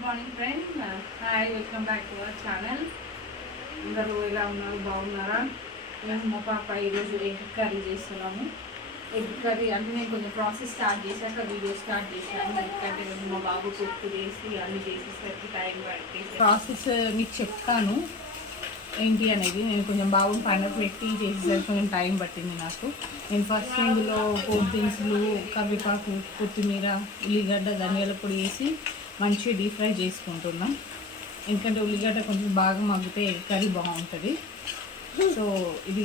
Good morning friends. Hi, welcome back to our channel. అందరూ ఎలా ఉన్నారు? బాగున్నారా? మేము మా పాప ఈరోజు ఎగ్ కర్రీ చేస్తున్నాము. ఎగ్ కర్రీ అంటే నేను కొంచెం ప్రాసెస్ స్టార్ట్ చేశాక వీడియో స్టార్ట్ చేశాను. ఎందుకంటే మా బాబు కుక్కు చేసి అన్నీ చేసేసరికి టైం పట్టేసి ప్రాసెస్ మీకు చెప్తాను ఏంటి అనేది. నేను కొంచెం బాబుని పైన పెట్టి చేసేసరికి కొంచెం టైం పట్టింది నాకు. నేను ఫస్ట్ ఇందులో పోపు దినుసులు, కరివేపాకు, కొత్తిమీర, ఉల్లిగడ్డ, ధనియాల పొడి వేసి మంచిగా డీప్ ఫ్రై చేసుకుంటున్నాం. ఎందుకంటే ఉల్లిగడ్డ కొంచెం బాగా మగ్గితే కర్రీ బాగుంటుంది. సో ఇది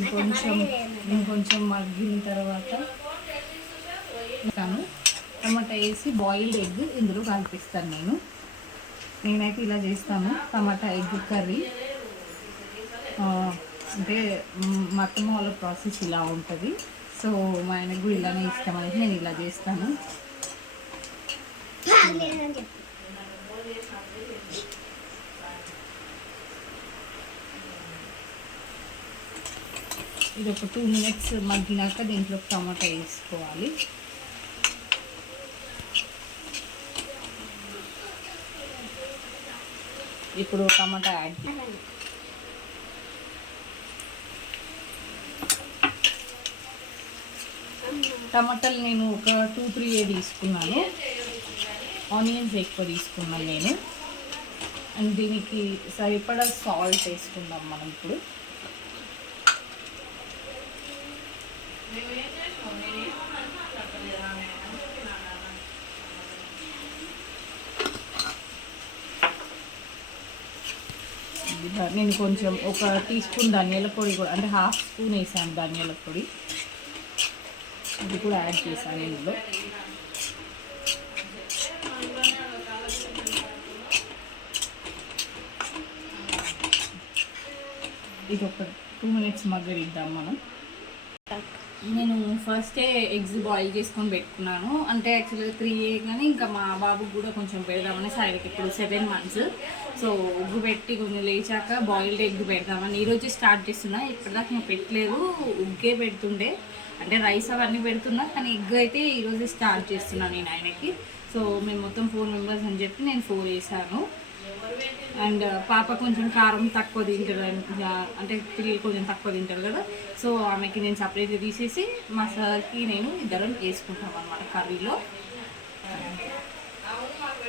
కొంచెం మగ్గిన తర్వాత టమాటా వేసి బాయిల్డ్ ఎగ్ ఇందులో కలిపిస్తాను. నేనైతే ఇలా చేస్తాను టమాటా ఎగ్ కర్రీ. అంటే మా అత్తమ్మ వాళ్ళ ప్రాసెస్ ఇలా ఉంటుంది. సో మా ఆయనకు కూడా ఇలానే ఇష్టం అనేది నేను ఇలా చేస్తాను. ఇది ఒక 2 minutes మగ్గినాక దీంట్లో టమాటా వేసుకోవాలి. ఇప్పుడు టమాటా యాడ్ టమాటాలు నేను ఒక 2-3 తీసుకున్నాను. ఆనియన్స్ ఎక్కువ తీసుకున్నాను నేను. అండ్ దీనికి సరిపడా సాల్ట్ వేసుకుందాం మనం ఇప్పుడు. నేను కొంచెం ఒక 1 teaspoon ధనియాల పొడి కూడా, అంటే 1/2 spoon వేసాను ధనియాల పొడి. ఇది కూడా యాడ్ చేశాను ఇందులో. ఇది ఒక 2 minutes మగ్గనిద్దాం మనం. నేను ఫస్టే ఎగ్స్ బాయిల్ చేసుకొని పెట్టుకున్నాను. అంటే యాక్చువల్గా 3 కానీ ఇంకా మా బాబుకి కూడా కొంచెం పెడదామని సైడ్కి ఇప్పుడు 7 months. సో ఉగ్గు పెట్టి కొంచెం లేచాక బాయిల్డ్ ఎగ్ పెడదామని ఈరోజు స్టార్ట్ చేస్తున్నా. ఇప్పటిదాకా నేను పెట్టలేదు, ఉగ్గే పెడుతుండే. అంటే రైస్ అవన్నీ పెడుతున్నా, కానీ ఎగ్ అయితే ఈరోజు స్టార్ట్ చేస్తున్నాను నేను ఆయనకి. సో మేము మొత్తం 4 members అని చెప్పి నేను 4 వేసాను. అండ్ పాప కొంచెం కారం తక్కువ తింటారు, అంటే పిల్లలు కొంచెం తక్కువ తింటారు కదా. సో ఆమెకి నేను సపరేట్గా తీసేసి మా సార్కి నేను ఇద్దరం వేసుకుంటాం అన్నమాట కర్రీలో.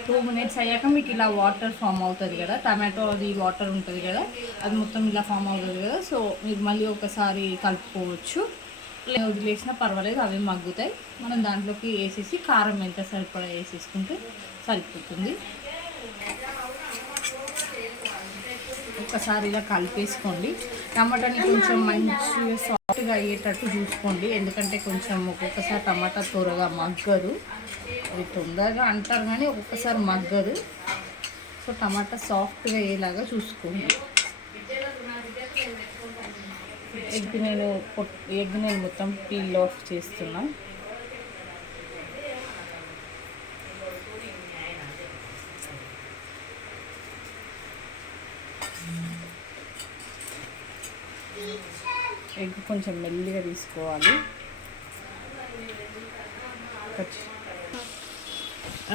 2 minutes అయ్యాక మీకు ఇలా వాటర్ ఫామ్ అవుతుంది కదా, టమాటో అది వాటర్ ఉంటుంది కదా, అది మొత్తం ఇలా ఫామ్ అవుతుంది కదా. సో మీరు మళ్ళీ ఒకసారి కలుపుకోవచ్చు, వదిలేసినా పర్వాలేదు, అవి మగ్గుతాయి. మనం దాంట్లోకి వేసేసి కారం ఎంత సరిపడా వేసేసుకుంటే సరిపోతుంది. ఒకసారి ఇలా కలిపేసుకోండి. టమాటాని కొంచెం మంచిగా సాఫ్ట్గా అయ్యేటట్టు చూసుకోండి, ఎందుకంటే కొంచెం ఒక్కొక్కసారి టమాటా త్వరగా మగ్గదు. అది తొందరగా అంటారు కానీ ఒక్కొక్కసారి మగ్గదు. సో టమాటా సాఫ్ట్గా అయ్యేలాగా చూసుకోండి. ఎగ్ నేను మొత్తం పీల్ ఆఫ్ చేస్తున్నా. ఎగ్ కొంచెం మెల్లిగా తీసుకోవాలి.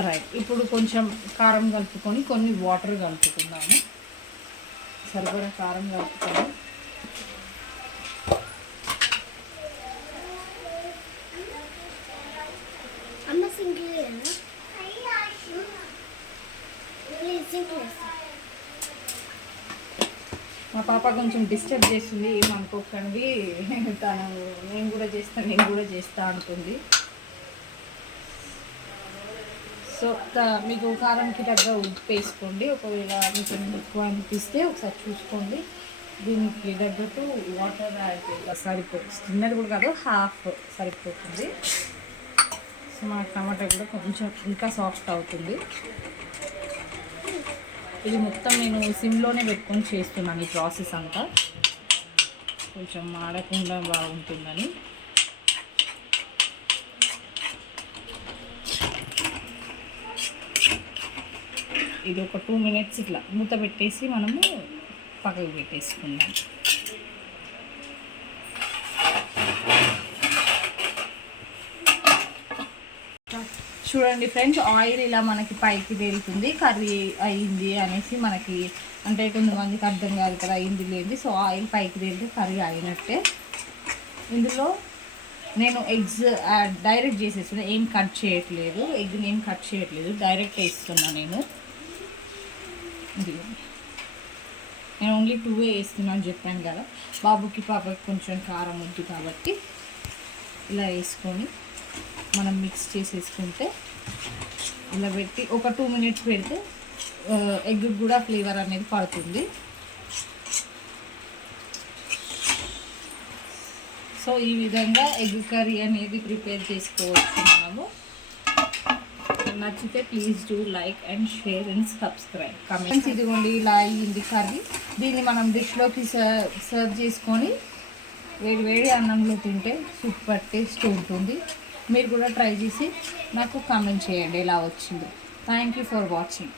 రైట్, ఇప్పుడు కొంచెం కారం కలుపుకొని కొన్ని వాటర్ కలుపుకుందాము. సరిపడా కారం కలుపుకొని మా పాప కొంచెం డిస్టర్బ్ చేస్తుంది, ఏమనుకోకండి. తను నేను కూడా చేస్తా అంటుంది. సో మీకు కారంకి తగ్గ ఉప్పు వేసుకోండి. ఒకవేళ మీకు ఎక్కువ అనిపిస్తే ఒకసారి చూసుకోండి. దీనికి తగ్గట్టు వాటర్ యాడ్ సరిపోతుంది. చిన్నది కూడా కాదు, 1/2 సరిపోతుంది. సో మా టమాటా కూడా కొంచెం ఇంకా సాఫ్ట్ అవుతుంది. ఇది మొత్తం నేను సిమ్లోనే పెట్టుకొని చేస్తున్నాను ఈ ప్రాసెస్ అంతా, కొంచెం మాడకుండా బాగుంటుందని. ఇది ఒక 2 minutes ఇట్లా మూత పెట్టేసి మనము పక్కకు పెట్టేసుకుందాం. చూడండి ఫ్రెండ్స్, ఆయిల్ ఇలా మనకి పైకి తేలుతుంది, కర్రీ అయింది అనేసి మనకి, అంటే కొంతమందికి అర్థం కాదు కదా అయింది లేదు. సో ఆయిల్ పైకి తేలితే కర్రీ అయినట్టే. ఇందులో నేను ఎగ్స్ డైరెక్ట్ చేసేస్తున్నా, ఏం కట్ చేయట్లేదు, ఎగ్ని ఏం కట్ చేయట్లేదు, డైరెక్ట్ వేస్తున్నా నేను. ఇది నేను ఓన్లీ 2 వేస్తున్నాను చెప్పాను కదా, బాబుకి పాపకి కొంచెం కారం వద్దు కాబట్టి. ఇలా వేసుకొని మనం మిక్స్ చేసేసుకుంటే, ఇలా పెట్టి ఒక 2 మినిట్స్ పెడితే ఎగ్ కూడా ఫ్లేవర్ అనేది పడుతుంది. సో ఈ విధంగా ఎగ్ కర్రీ అనేది ప్రిపేర్ చేసుకోవచ్చు మనము. నచ్చితే please do like and share and subscribe, comments. ఇదిగోండి ఇలా అయ్యింది కర్రీ. దీన్ని మనం డిష్లోకి సర్వ్ చేసుకొని వేడి వేడి అన్నంలో తింటే సూపర్ టేస్ట్ ఉంటుంది. మీరు కూడా ట్రై చేసి నాకు కామెంట్ చేయండి ఎలా వచ్చిందో. Thank you for watching.